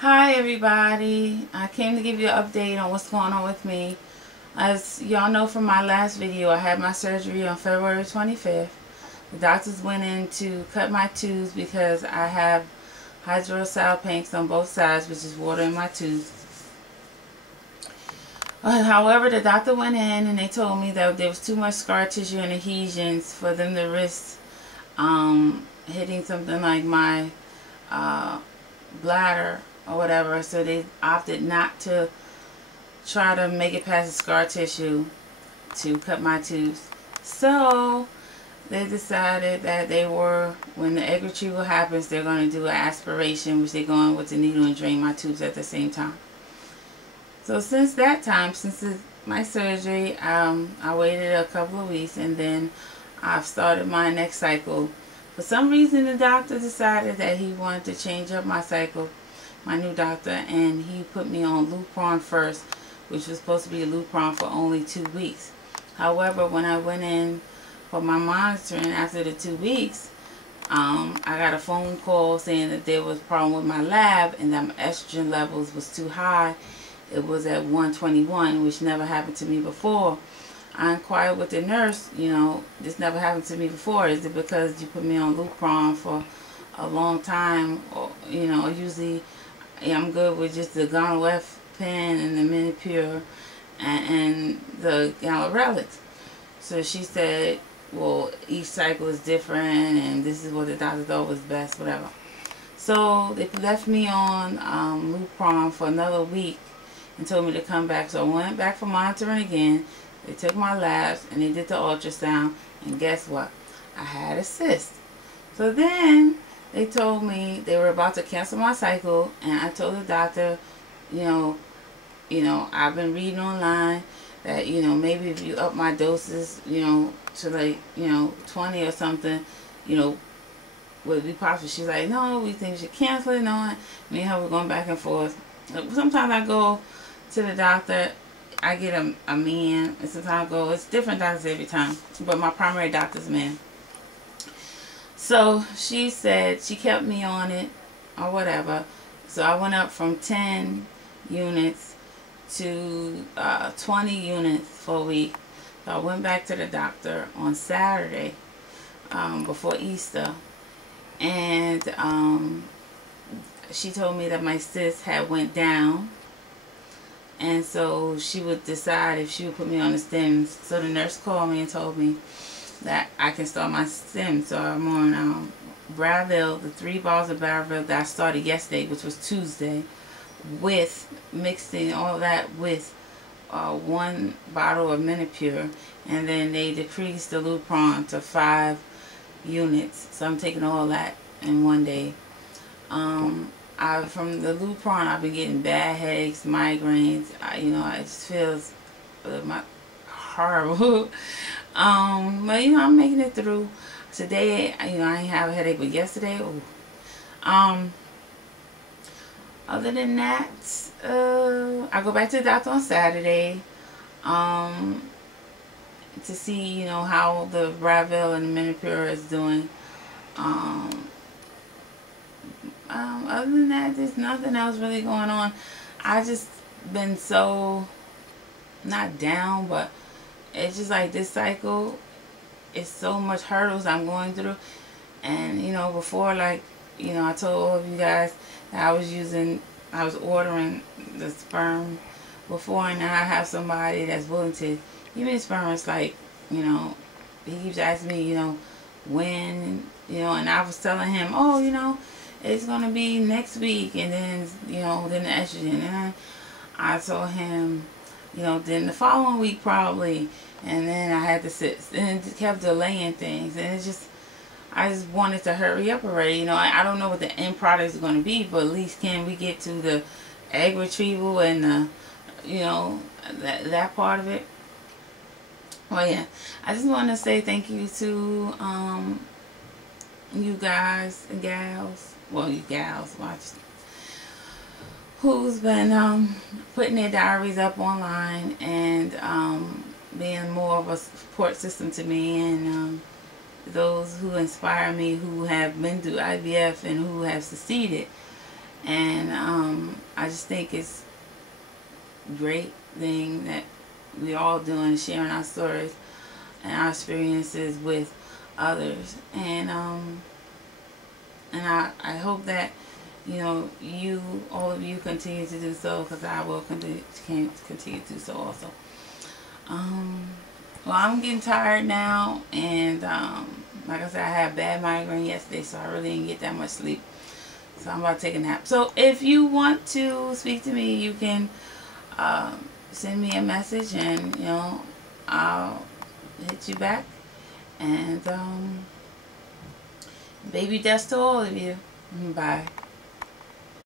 Hi everybody, I came to give you an update on what's going on with me. As y'all know from my last video, I had my surgery on February 25th. The doctors went in to cut my tubes because I have hydrosalpinx on both sides, which is water in my tubes. However, the doctor went in and they told me that there was too much scar tissue and adhesions for them to risk hitting something like my bladder or whatever, so they opted not to try to make it past the scar tissue to cut my tubes. So they decided that when the egg retrieval happens, they're going to do an aspiration, which they're going with the needle and drain my tubes at the same time. So since that time, since my surgery, I waited a couple of weeks and then I've started my next cycle. For some reason, the doctor decided that he wanted to change up my cycle, my new doctor, and he put me on Lupron first, which was supposed to be a Lupron for only 2 weeks. However, when I went in for my monitoring after the 2 weeks, I got a phone call saying that there was a problem with my lab and that my estrogen levels was too high. It was at 121, which never happened to me before. I inquired with the nurse, this never happened to me before. Is it because you put me on Lupron for a long time? Or, usually I'm good with just the Gonal-F pen and the Minipure and the Gallerelics. So she said, well, each cycle is different and this is what the doctor thought was best, whatever. So they left me on Lupron for another week and told me to come back. So I went back for monitoring again. They took my labs and they did the ultrasound, and guess what? I had a cyst. So then they told me they were about to cancel my cycle, and I told the doctor, I've been reading online that, maybe if you up my doses, to like, 20 or something, would be possible. She's like, no, we think you should cancel it. No, me and her were going back and forth. Sometimes I go to the doctor, I get a man, and sometimes I go, it's different doctors every time, but my primary doctor's a man. So she said she kept me on it or whatever. So I went up from 10 units to 20 units for a week. So I went back to the doctor on Saturday before Easter, and she told me that my cyst had went down, and so she would decide if she would put me on the stems. So the nurse called me and told me that I can start my stems. So I'm on Bravil, the 3 bottles of Bravil that I started yesterday, which was Tuesday, with mixing all that with 1 bottle of Minipure, and then they decreased the Lupron to 5 units. So I'm taking all that in one day. From the Lupron, I've been getting bad headaches, migraines. It just feels horrible. But I'm making it through. Today, I ain't have a headache, but yesterday, other than that, I go back to the doctor on Saturday to see, how the Bravil and the Minipure is doing. Other than that, there's nothing else really going on. I just been so, not down, but it's just like this cycle, it's so much hurdles I'm going through. And, before, like, I told all of you guys that I was ordering the sperm before, and now I have somebody that's willing to give me the sperm. It's like, he keeps asking me, when, and I was telling him, oh, it's going to be next week, and then, then the estrogen. And I told him, then the following week probably, and then I had to sit, and it kept delaying things, and I just wanted to hurry up already. I don't know what the end product is going to be, but at least can we get to the egg retrieval and that part of it. Well, yeah, I just want to say thank you to you guys and gals. Well, you gals, watch, who's been putting their diaries up online and being more of a support system to me, and those who inspire me, who have been through IVF and who have succeeded. And I just think it's a great thing that we all doing, sharing our stories and our experiences with others. And I hope that, you know, all of you continue to do so, because I will continue to do so also. Well, I'm getting tired now, and like I said, I had bad migraine yesterday, so I really didn't get that much sleep. So I'm about to take a nap. So if you want to speak to me, you can send me a message, and you know, I'll hit you back. And baby deaths to all of you. Bye.